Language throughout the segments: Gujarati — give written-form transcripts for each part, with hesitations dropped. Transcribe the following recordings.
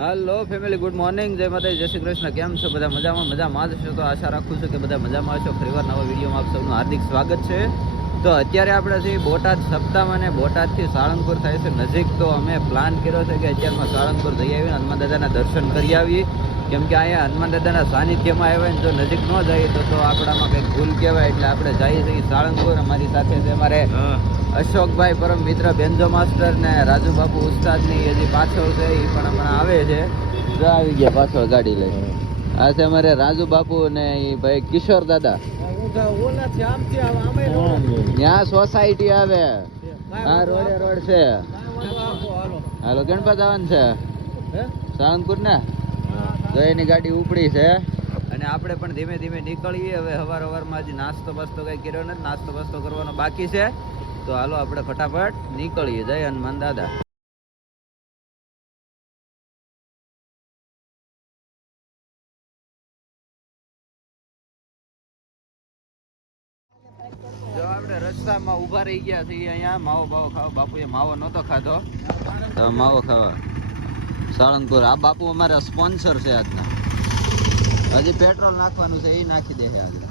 હેલો ફેમિલી, ગુડ મોર્નિંગ, જય માતાજી, જય શ્રી કૃષ્ણ. કેમ છો બધા? મજામાં જ છો? તો આશા રાખું છું કે બધા મજામાં છો. ફરીવાર નવા વિડીયોમાં આપ સૌનું હાર્દિક સ્વાગત છે. તો અત્યારે આપણે છીએ બોટાદ સપ્તાહમાં, અને બોટાદથી સાળંગપુર થાય છે નજીક. તો અમે પ્લાન કર્યો છે કે અત્યારમાં સાળંગપુર જઈ આવીને હનુમાન દાદાના દર્શન કરી આવીએ, કેમ કે અહીંયા હનુમાન દાદાના સાનિધ્યમાં આવ્યા ને જો નજીક ન જઈએ તો આપણામાં કંઈક ભૂલ કહેવાય. એટલે આપણે જઈએ છીએ સાળંગપુર. અમારી સાથે છે અમારે અશોકભાઈ પરમ મિત્ર બેન્જો માસ્ટર ને રાજુ બાપુ ઉસ્તાદની હજી પાછળ છે, એ પણ હમણાં આવે છે. જો આવી ગયા પાછળ ગાડી લઈ. આ છે અમારે રાજુ બાપુ ને એ ભાઈ કિશોર દાદા. ત્યાં સોસાયટી આવે, આ રોડે રોડ છે. હાલો, ગણપત આવવાનું છે સાળંગપુર ને. તો એની ગાડી ઉપડી છે અને આપણે પણ ધીમે ધીમે નીકળીએ. હવે હવારમાં હજી નાસ્તો બાસ્તો કઈ કર્યો નથી, નાસ્તો બાસ્તો કરવાનો બાકી છે. તો હાલો આપણે ફટાફટ નીકળીએ. જય હનુમાન દાદા. જો આપણે રસ્તામાં ઉભા રહી ગયા છીએ. અહીંયા માવો બાવો ખાવા. બાપુએ માવો નહોતો ખાધો, તો માવો ખાવા સાળંગપુર. આ બાપુ અમારા સ્પોન્સર છે આજના. હજી પેટ્રોલ નાખવાનું છે, એ નાખી દે આગળ.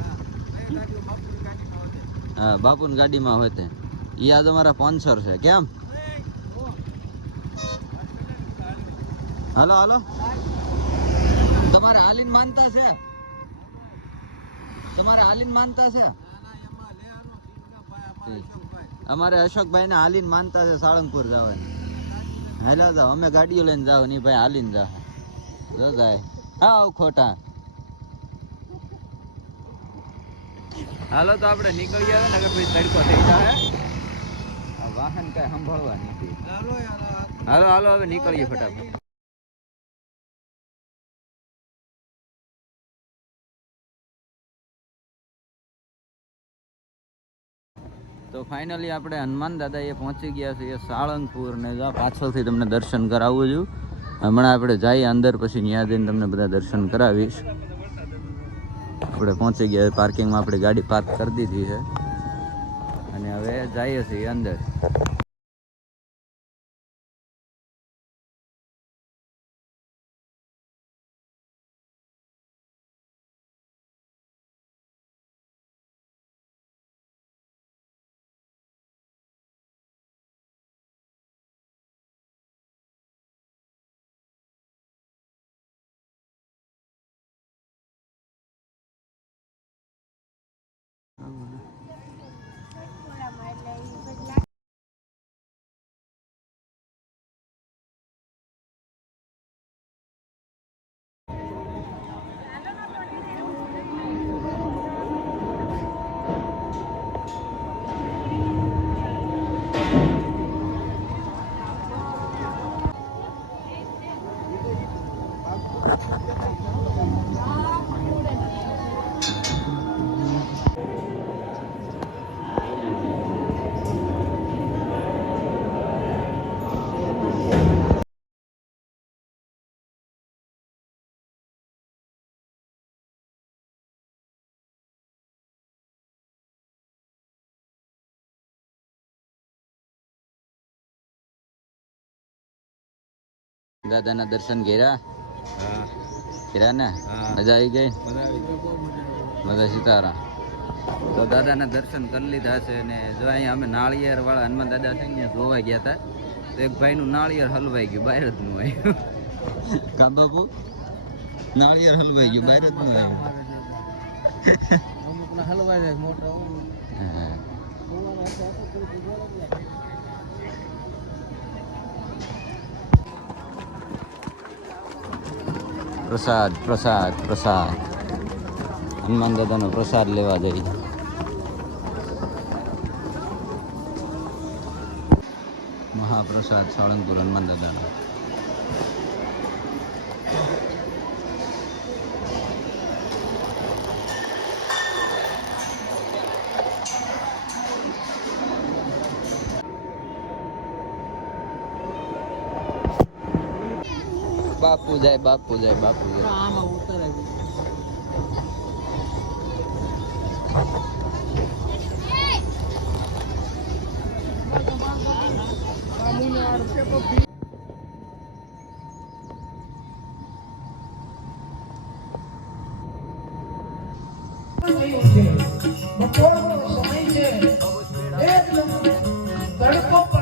હા, બાપુની ગાડીમાં હોય તે. એ આજ અમારા સ્પોન્સર છે. કેમ? હાલો હાલો, તમારે હાલીન માનતા છે? તમારે હાલીન માનતા છે? અમારે અશોકભાઈ ને હાલીન માનતા છે સાળંગપુર જવાની. હાલા જાઓ, અમે ગાડીઓ લઈને જાવ ની ભાઈ હાલીને જાઓ. જાય હા ખોટા. હાલો તો આપણે નીકળી આવે ને, પછી તડકો થઈ જાય. આ વાહન કઈ સંભાળવા નથી. હાલો હાલો હવે નીકળીએ ફટાફટ. તો ફાઇનલી આપણે હનુમાન દાદા એ પહોંચી ગયા છીએ સાળંગપુર. ને પાછળથી તમને દર્શન કરાવું છું. હમણાં આપણે જઈએ અંદર, પછી ત્યાં જઈને તમને બધા દર્શન કરાવીશ. આપણે પહોંચી ગયા પાર્કિંગમાં, આપણી ગાડી પાર્ક કરી દીધી છે અને હવે જઈએ છીએ અંદર. દાદાના દર્શન કર્યા? કર્યા ને? મજા આવી ગઈ? બધા સીતારામ. તો દાદાના દર્શન કરી લીધા છે. ને જો અહીંયા અમે નાળિયેર વાળા હનુમાન દાદા છે ને જોવા ગયા હતા, તો એક ભાઈનું નાળિયેર હલવાઈ ગયું, બહાર જ નું આવ્યું. કા બાપુ? નાળિયેર હલવાઈ ગયું, બહાર જ નું આવ્યું. હલવાઈ જાય મોટા. પ્રસાદ પ્રસાદ પ્રસાદ, હનુમાન દાદાનો પ્રસાદ લેવા જઈએ. મહાપ્રસાદ સાળંગપુર હનુમાન દાદાનો. બાપુ જાય, બાપુ જાય, બાપુ જાય. આમાં ઉતરે થયું છે બપોરનો સમય છે એકદમ તડકો